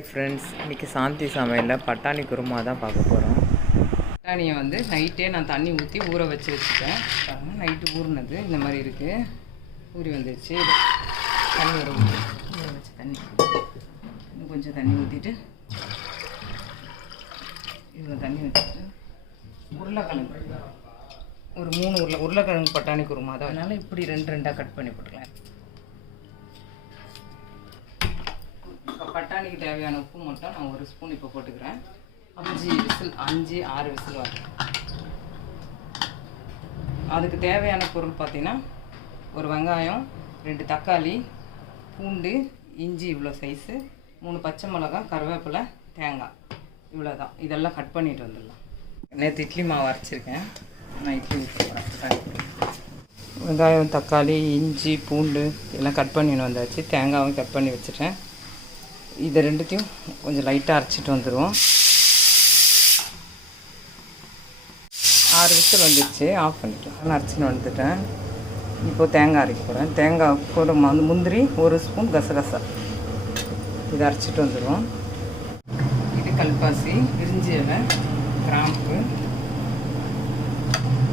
Hi friends, இன்றைக்கி சாந்தி சமையலில் பட்டாணி குருமா தான் பார்க்க போகிறோம். பட்டாணியை வந்து நைட்டே நான் தண்ணி ஊற்றி ஊற வச்சுட்டேன். நைட்டு ஊறினது இந்த மாதிரி இருக்குது, ஊறி வந்துடுச்சு. தண்ணி ஊற வச்சு தண்ணி இன்னும் கொஞ்சம் தண்ணி ஊற்றிட்டு இவ்வளோ தண்ணி வச்சுட்டு உருளைக்கிழங்கு ஒரு 3 உருளைக்கிழங்கு பட்டாணி குருமா தான், அதனால் இப்படி 2 கட் பண்ணி போட்டுக்கலாம். பட்டாணிக்கு தேவையான உப்பு மட்டும் நான் 1 ஸ்பூன் இப்போ போட்டுக்கிறேன். 5-6 விசில் வரும். அதுக்கு தேவையான பொருள் பார்த்திங்கன்னா, ஒரு வெங்காயம், 2 தக்காளி, பூண்டு, இஞ்சி இவ்வளோ சைஸு, 3 பச்சை மிளகாய், கருவேப்பிலை, தேங்காய், இவ்வளோ தான். இதெல்லாம் கட் பண்ணிட்டு வந்துடலாம். நேற்று இட்லி மாவு அரைச்சிருக்கேன், நான் இட்லி ஊற்ற போகிறேன். வெங்காயம், தக்காளி, இஞ்சி, பூண்டு எல்லாம் கட் பண்ணின்னு வந்தாச்சு. தேங்காயும் கட் பண்ணி வச்சுட்டேன். இதை 2த்தையும் கொஞ்சம் லைட்டாக அரைச்சிட்டு வந்துடுவோம். 6 விசில் வந்துடுச்சு, ஆஃப் பண்ணிட்டேன். நான் அரைச்சின்னு வந்துட்டேன். இப்போது தேங்காய் அரைக்க போகிறேன். தேங்காய் கூட முந்திரி 1 ஸ்பூன், கசகசா இதை அரைச்சிட்டு வந்துடுவோம். இது கல்பாசி, பிரிஞ்சி இலை, கிராம்பு,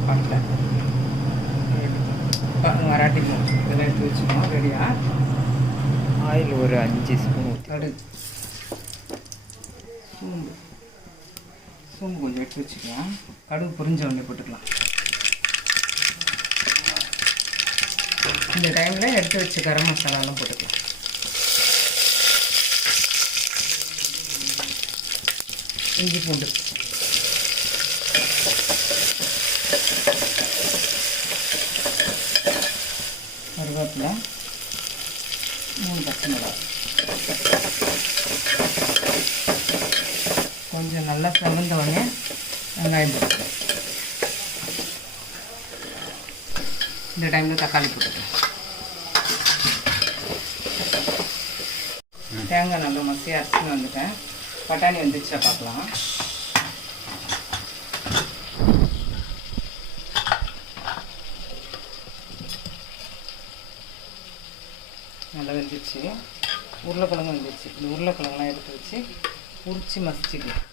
பட்டை, மராட்டி மூச்சு இதெல்லாம் எடுத்து வச்சுக்கோம் ரெடியாக. ஆயில் ஒரு 5 ஸ்பூன் ஊற்றி, சோம்பு கொஞ்சம் எடுத்து வச்சுக்கலாம். கடுகு பொரிஞ்ச உடனே போட்டுக்கலாம். இந்த டைமில் எடுத்து வச்சு கரம் மசாலாலாம் போட்டுக்கலாம். இஞ்சி பூண்டு, கருவேப்பிலை, 3 பச்சை மிளகாய், கொஞ்சம் நல்லா செவந்த உடனே வெங்காயம் போட்டுக்கலாம். இந்த டைமில் தக்காளி போட்டுக்கலாம். தேங்காய் நல்லா மசியாக அரைச்சின்னு வந்துட்டேன். பட்டாணி வந்துச்சா பார்க்கலாம். நல்லா வெந்துச்சு. உருளைக்கிழங்கு வந்துச்சு. இந்த உருளைக்கிழங்குலாம் எடுத்து வச்சு உரிச்சு மசிச்சுக்கலாம்.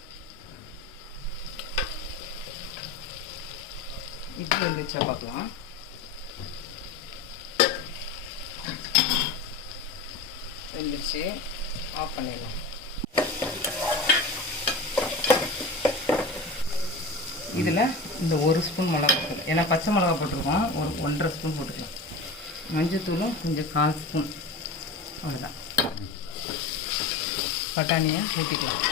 இட்லி வந்துச்சா பார்க்கலாம். வெந்துச்சு, ஆஃப் பண்ணிடலாம். இதில் இந்த 1 ஸ்பூன் மிளகா தூள், ஏன்னா பச்சை மிளகா போட்டிருக்கோம், ஒரு 1.5 ஸ்பூன் போட்டுக்கலாம். மஞ்சத்தூளும் கொஞ்சம் 1/4 ஸ்பூன், அவ்வளோதான். பட்டாணியை ஊற்றிக்கலாம்.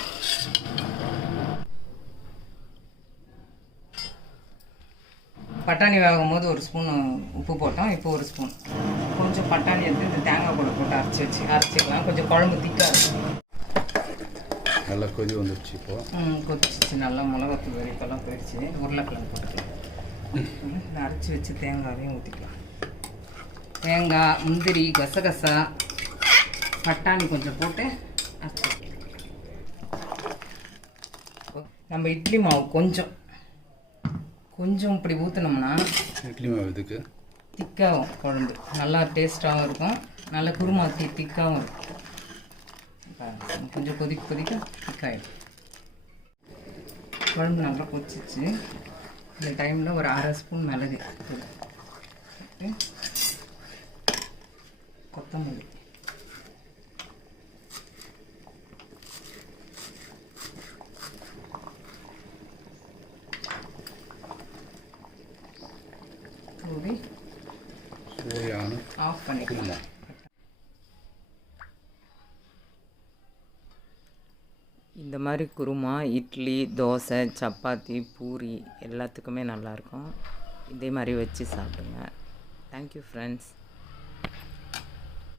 பட்டாணி வேகும் போது 1 ஸ்பூன் உப்பு போட்டோம். இப்போ 1 ஸ்பூன் கொஞ்சம் பட்டாணி எடுத்து இந்த தேங்காய் கூட போட்டு அரைச்சிக்கலாம். கொஞ்சம் குழம்பு திக்காக இருக்கும். நல்லா கொதி வந்துடுச்சு. இப்போது கொதிச்சிச்சு, நல்லா மிளகாத்தூள் வரைக்கெல்லாம் போயிடுச்சு. உருளைக்கிழங்கு போட்டுக்கலாம். இந்த அரைச்சி வச்சு தேங்காயையும் ஊற்றிக்கலாம். தேங்காய், முந்திரி, கசகசா, பட்டாணி கொஞ்சம் போட்டு அரைச்சி. நம்ம இட்லி மாவு கொஞ்சம் இப்படி ஊற்றினோம்னா இட்லி மாவு இதுக்கு திக்காகும். குழம்பு நல்லா டேஸ்ட்டாகவும் இருக்கும், நல்லா குருமா திக்காகவும் இருக்கும். கொஞ்சம் கொதிக்க திக்காயிடும். குழம்பு நல்லா கொதிச்சிச்சு. இந்த டைமில் ஒரு 1/2 ஸ்பூன் மிளகு, கொத்தமல்லி, தூவி ஆஃப் பண்ணிக்கலாம். இந்த மாதிரி குருமா இட்லி, தோசை, சப்பாத்தி, பூரி எல்லாத்துக்குமே நல்லாயிருக்கும். இதே மாதிரி வச்சு சாப்பிடுங்க. Thank you friends.